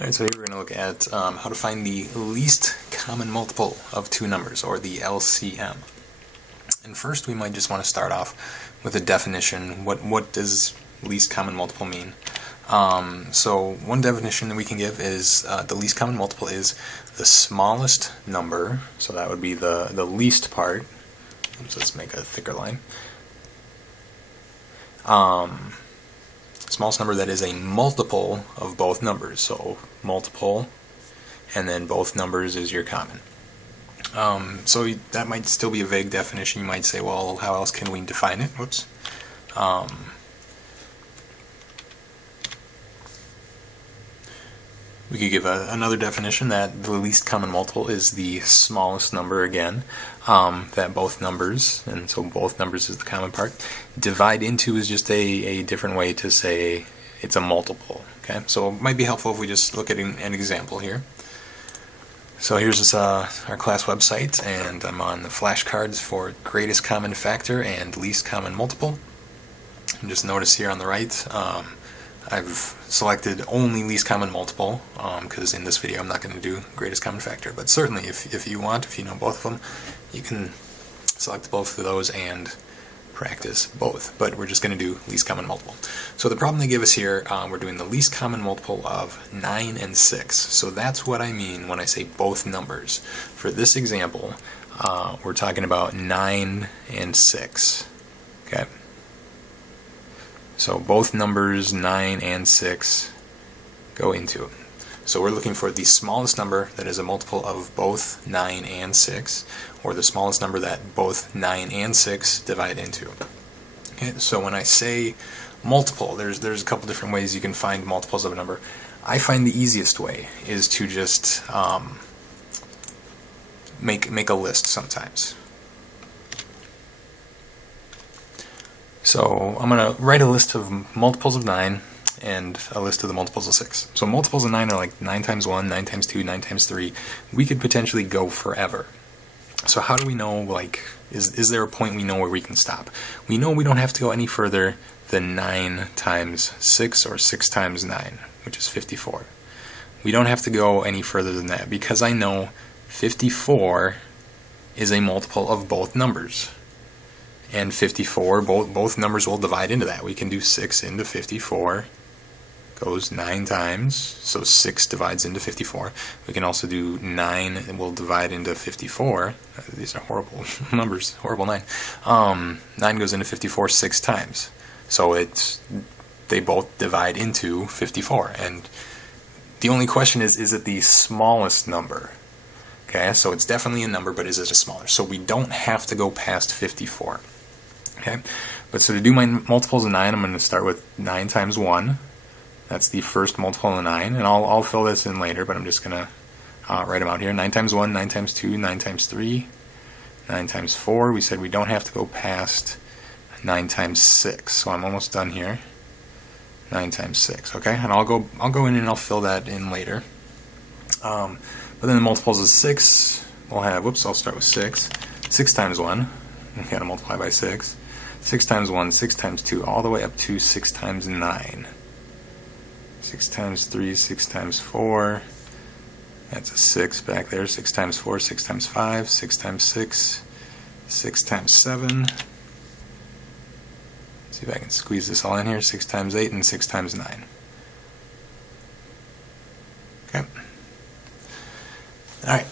Alright, so here we're going to look at how to find the least common multiple of two numbers, or the LCM. And first we might just want to start off with a definition. What does least common multiple mean? So one definition that we can give is the least common multiple is the smallest number, so that would be the least part. So let's make a thicker line. Smallest number that is a multiple of both numbers. So multiple, and then both numbers is your common. So that might still be a vague definition. You might say, well, how else can we define it? Whoops. We could give another definition that the least common multiple is the smallest number again, that both numbers, and so both numbers is the common part. Divide into is just a different way to say it's a multiple. Okay, so it might be helpful if we just look at an example here. So here's our class website, and I'm on the flashcards for greatest common factor and least common multiple. And just notice here on the right, I've selected only least common multiple because in this video I'm not going to do greatest common factor, but certainly if you want, if you know both of them, you can select both of those and practice both, but we're just going to do least common multiple. So the problem they give us here, we're doing the least common multiple of 9 and 6. So that's what I mean when I say both numbers. For this example, we're talking about 9 and 6. Okay. So both numbers 9 and 6 go into it. So we're looking for the smallest number that is a multiple of both 9 and 6, or the smallest number that both 9 and 6 divide into. Okay, so when I say multiple, there's a couple different ways you can find multiples of a number. I find the easiest way is to just make a list sometimes. So I'm going to write a list of multiples of 9 and a list of the multiples of 6. So multiples of 9 are like 9 times 1, 9 times 2, 9 times 3. We could potentially go forever. So how do we know, like, is there a point we know where we can stop? We know we don't have to go any further than 9 times 6 or 6 times 9, which is 54. We don't have to go any further than that because I know 54 is a multiple of both numbers. And 54, both numbers will divide into that. We can do 6 into 54, goes 9 times, so 6 divides into 54. We can also do 9, and we'll divide into 54. These are horrible numbers, horrible 9. 9 goes into 54 6 times. So they both divide into 54. And the only question is it the smallest number? Okay, so it's definitely a number, but is it a smaller? So we don't have to go past 54. Okay, but so to do my multiples of 9, I'm going to start with 9 times 1. That's the first multiple of 9, and I'll fill this in later, but I'm just going to write them out here. 9 times 1, 9 times 2, 9 times 3, 9 times 4. We said we don't have to go past 9 times 6, so I'm almost done here. 9 times 6, okay, and I'll go in and I'll fill that in later. But then the multiples of 6, we'll have, I'll start with 6. 6 times 1, we got to multiply by 6. 6 times 1, 6 times 2, all the way up to 6 times 9. 6 times 3, 6 times 4, that's a 6 back there. 6 times 4, 6 times 5, 6 times 6, 6 times 7. Let's see if I can squeeze this all in here. 6 times 8 and 6 times 9. Okay. Alright.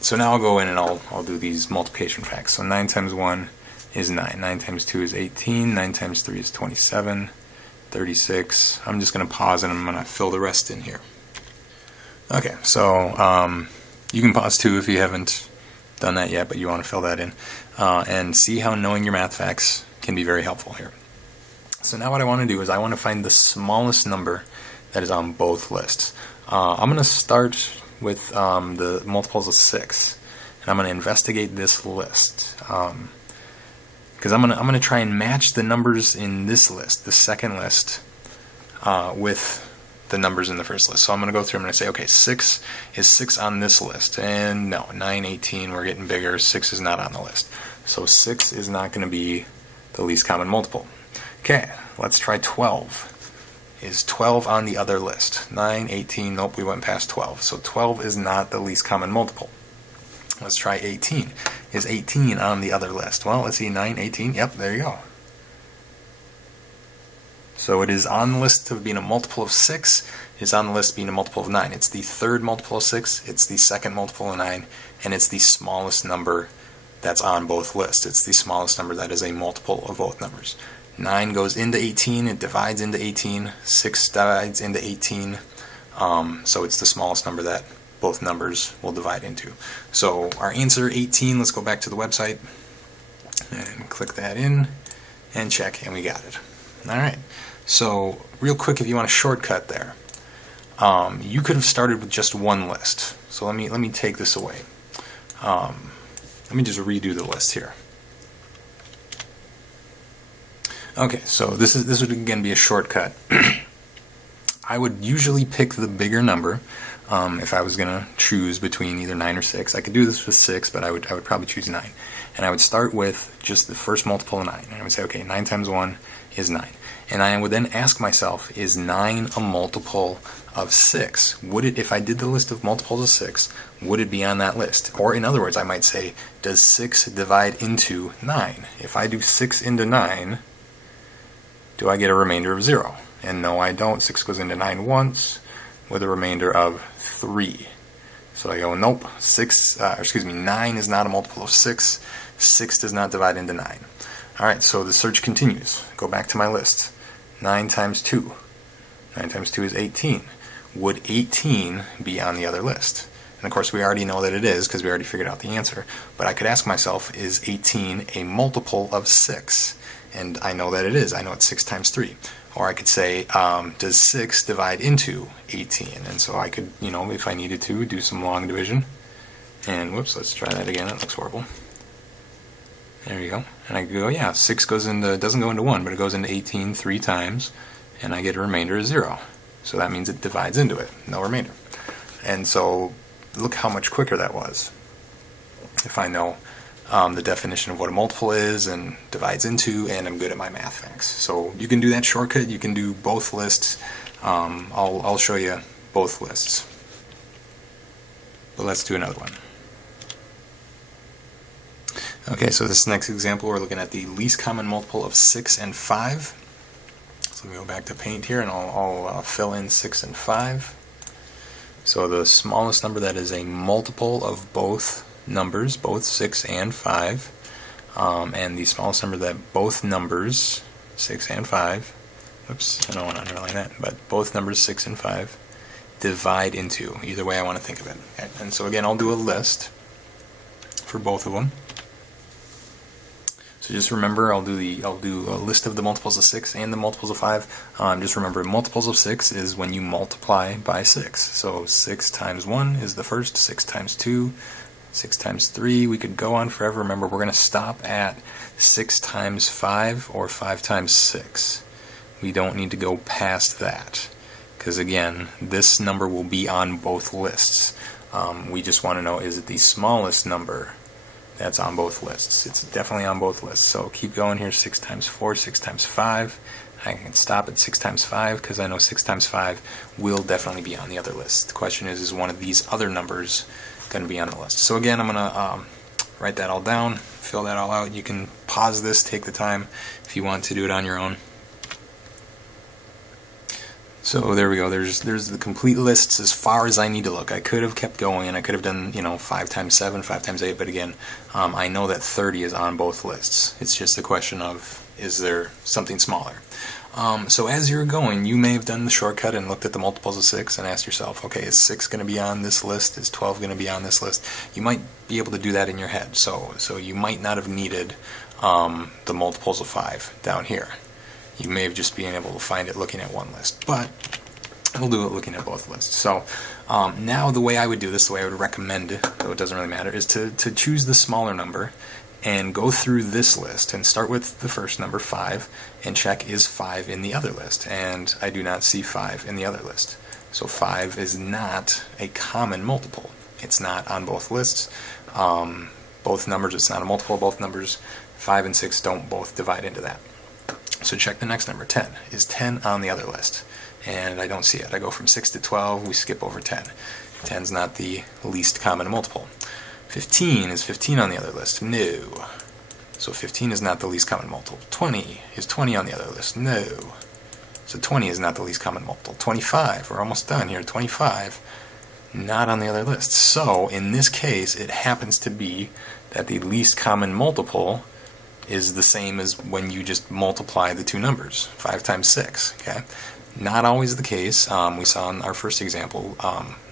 So now I'll go in and I'll do these multiplication facts. So 9 times 1 is 9. 9 times 2 is 18. 9 times 3 is 27. 36. I'm just going to pause and I'm going to fill the rest in here. Okay, so you can pause too if you haven't done that yet, but you want to fill that in. And see how knowing your math facts can be very helpful here. So now what I want to do is I want to find the smallest number that is on both lists. I'm going to start with the multiples of 6, and I'm going to investigate this list. Because I'm gonna try and match the numbers in this list, the second list, with the numbers in the first list. So I'm gonna go through and I'm gonna say, okay, 6 is 6 on this list, and no, 9, 18, we're getting bigger. 6 is not on the list, so 6 is not gonna be the least common multiple. Okay, let's try 12. Is 12 on the other list? 9, 18, nope, we went past 12. So 12 is not the least common multiple. Let's try 18. Is 18 on the other list? Well, let's see, 9, 18, yep, there you go. So it is on the list of being a multiple of 6, it is on the list of being a multiple of 9. It's the third multiple of 6, it's the second multiple of 9, and it's the smallest number that's on both lists. It's the smallest number that is a multiple of both numbers. 9 goes into 18, it divides into 18, 6 divides into 18, so it's the smallest number that both numbers will divide into. So our answer, 18, let's go back to the website and click that in and check, and we got it. Alright, so real quick, if you want a shortcut there, you could have started with just one list. So let me take this away. Let me just redo the list here. Okay, so this would again be a shortcut. I would usually pick the bigger number if I was going to choose between either 9 or 6. I could do this with 6, but I would probably choose 9. And I would start with just the first multiple of 9. And I would say, okay, 9 times 1 is 9. And I would then ask myself, is 9 a multiple of 6? Would it, if I did the list of multiples of 6, would it be on that list? Or in other words, I might say, does 6 divide into 9? If I do 6 into 9, do I get a remainder of 0? And no, I don't. 6 goes into 9 once with a remainder of 3. So I go, nope, 9 is not a multiple of 6. 6 does not divide into 9. Alright, so the search continues. Go back to my list. 9 times 2. 9 times 2 is 18. Would 18 be on the other list? And of course we already know that it is because we already figured out the answer. But I could ask myself, is 18 a multiple of 6? And I know that it is. I know it's 6 times 3. Or I could say, does 6 divide into 18? And so I could, if I needed to, do some long division. And whoops, let's try that again. That looks horrible. There you go. And I could go, yeah, 6 doesn't go into 1, but it goes into 18 3 times, and I get a remainder of 0. So that means it divides into it, no remainder. And so look how much quicker that was. If I know the definition of what a multiple is and divides into, and I'm good at my math facts. So you can do that shortcut, you can do both lists. I'll show you both lists. But let's do another one. Okay, so this next example, we're looking at the least common multiple of 6 and 5. So let me go back to Paint here, and I'll fill in 6 and 5. So the smallest number that is a multiple of both numbers, both 6 and 5, and the smallest number that both numbers, 6 and 5, oops, I don't want to underline that, but both numbers 6 and 5 divide into. Either way I want to think of it. Okay. And so again, I'll do a list for both of them. So just remember, I'll do a list of the multiples of 6 and the multiples of 5. Just remember, multiples of 6 is when you multiply by 6. So 6 times 1 is the first, 6 times 2, 6 times 3. We could go on forever. Remember, we're going to stop at 6 times 5 or 5 times 6. We don't need to go past that, because again, this number will be on both lists. We just want to know, is it the smallest number that's on both lists? It's definitely on both lists. So keep going here. 6 times 4, 6 times 5. I can stop at 6 times 5 because I know 6 times 5 will definitely be on the other list. The question is one of these other numbers going to be on the list? So again, I'm going to write that all down, fill that all out. You can pause this, take the time if you want to do it on your own. So there we go. There's the complete lists as far as I need to look. I could have kept going, and I could have done 5 times 7, 5 times 8. But again, I know that 30 is on both lists. It's just a question of, is there something smaller? So as you're going, you may have done the shortcut and looked at the multiples of 6 and asked yourself, okay, is 6 going to be on this list? Is 12 going to be on this list? You might be able to do that in your head. So you might not have needed the multiples of 5 down here. You may have just been able to find it looking at one list, but we'll do it looking at both lists. So now the way I would do this, the way I would recommend, though it doesn't really matter, is to choose the smaller number and go through this list and start with the first number, 5, and check, is 5 in the other list? And I do not see 5 in the other list. So 5 is not a common multiple. It's not on both lists. Both numbers, it's not a multiple of both numbers. 5 and 6 don't both divide into that. So check the next number, 10. Is 10 on the other list? and I don't see it. I go from 6 to 12, we skip over 10. 10 is not the least common multiple. 15, is 15 on the other list? No. So 15 is not the least common multiple. 20, is 20 on the other list? No. So 20 is not the least common multiple. 25, we're almost done here. 25, not on the other list. So in this case, it happens to be that the least common multiple is the same as when you just multiply the two numbers, 5 times 6. Okay, not always the case. We saw in our first example,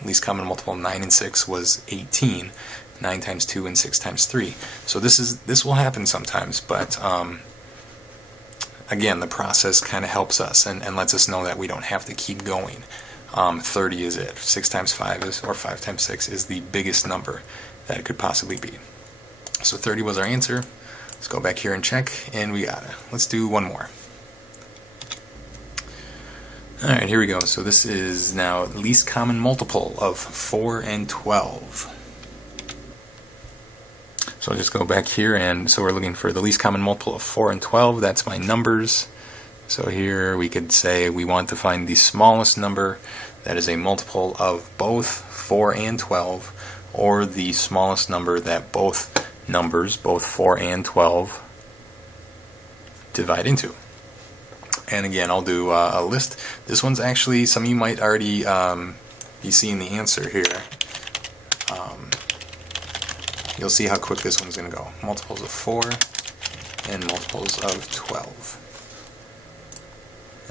least common multiple 9 and 6 was 18. 9 times 2 and 6 times 3. So this will happen sometimes, but again, the process kind of helps us and lets us know that we don't have to keep going. 30 is it. 6 times 5 is, or 5 times 6 is the biggest number that it could possibly be. So 30 was our answer. Let's go back here and check, and we got it. Let's do one more. Alright, here we go. So this is now least common multiple of 4 and 12. So I'll just go back here, and so we're looking for the least common multiple of 4 and 12. That's my numbers. So here we could say we want to find the smallest number that is a multiple of both 4 and 12, or the smallest number that both numbers, both 4 and 12, divide into. And again, I'll do a list. This one's actually, some of you might already be seeing the answer here. You'll see how quick this one's going to go. Multiples of 4 and multiples of 12.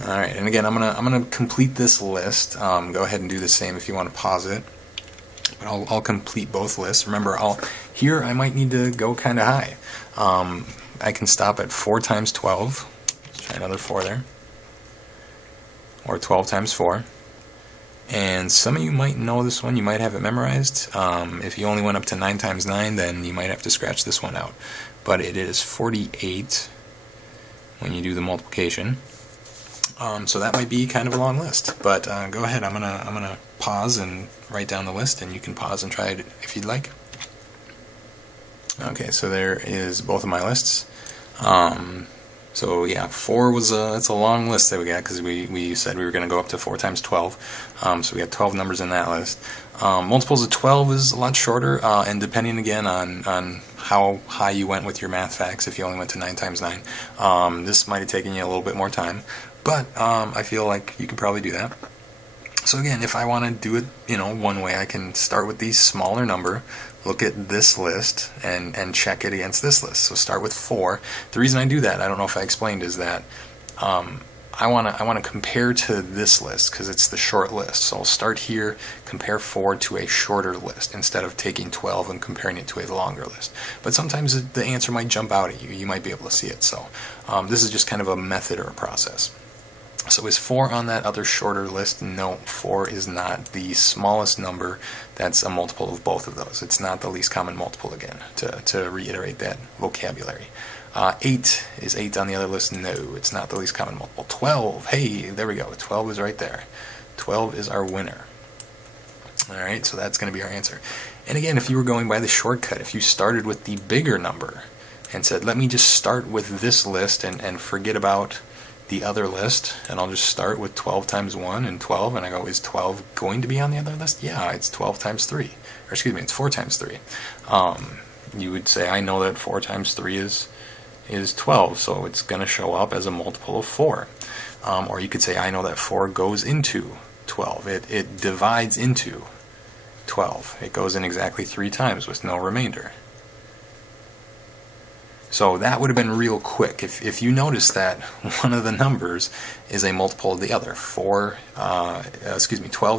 Alright, and again, I'm gonna complete this list. Go ahead and do the same if you want to pause it. But I'll complete both lists. Remember, here I might need to go kind of high. I can stop at 4 times 12. Let's try another 4 there. Or 12 times 4. And some of you might know this one, you might have it memorized. If you only went up to 9 times 9, then you might have to scratch this one out. But it is 48 when you do the multiplication. So that might be kind of a long list. But go ahead, I'm gonna pause and write down the list, and you can pause and try it if you'd like. Okay, so there is both of my lists. So yeah, 4 was that's a long list that we got, because we said we were going to go up to 4 times 12. So we got 12 numbers in that list. Multiples of 12 is a lot shorter, and depending again on how high you went with your math facts, if you only went to 9 times 9, this might have taken you a little bit more time, but I feel like you could probably do that. So again, if I want to do it, one way, I can start with the smaller number, look at this list, and check it against this list. So start with 4. The reason I do that, I don't know if I explained, is that I want to compare to this list because it's the short list. So I'll start here, compare 4 to a shorter list instead of taking 12 and comparing it to a longer list. But sometimes the answer might jump out at you. You might be able to see it. So this is just kind of a method or a process. So is 4 on that other shorter list? No, 4 is not the smallest number that's a multiple of both of those. It's not the least common multiple, again, to reiterate that vocabulary. 8, is 8 on the other list? No, it's not the least common multiple. 12, hey, there we go, 12 is right there. 12 is our winner. Alright, so that's going to be our answer. And again, if you were going by the shortcut, if you started with the bigger number and said, let me just start with this list and forget about the other list, and I'll just start with 12 times 1 and 12, and I go, is 12 going to be on the other list? Yeah, it's 12 times 3. Or excuse me, it's 4 times 3. You would say, I know that 4 times 3 is 12, so it's going to show up as a multiple of 4. Or you could say, I know that 4 goes into 12. It divides into 12. It goes in exactly 3 times with no remainder. So that would have been real quick. If you notice that one of the numbers is a multiple of the other, 12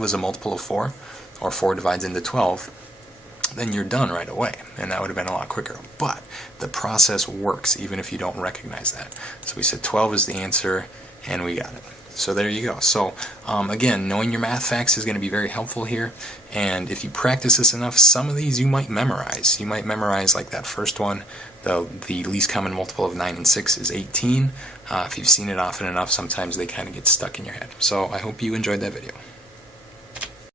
is a multiple of 4, or 4 divides into 12, then you're done right away, and that would have been a lot quicker. But the process works even if you don't recognize that. So we said 12 is the answer, and we got it. So there you go. So again, knowing your math facts is going to be very helpful here, and if you practice this enough, some of these you might memorize. You might memorize like that first one. The least common multiple of 9 and 6 is 18. If you've seen it often enough, sometimes they kind of get stuck in your head. So I hope you enjoyed that video.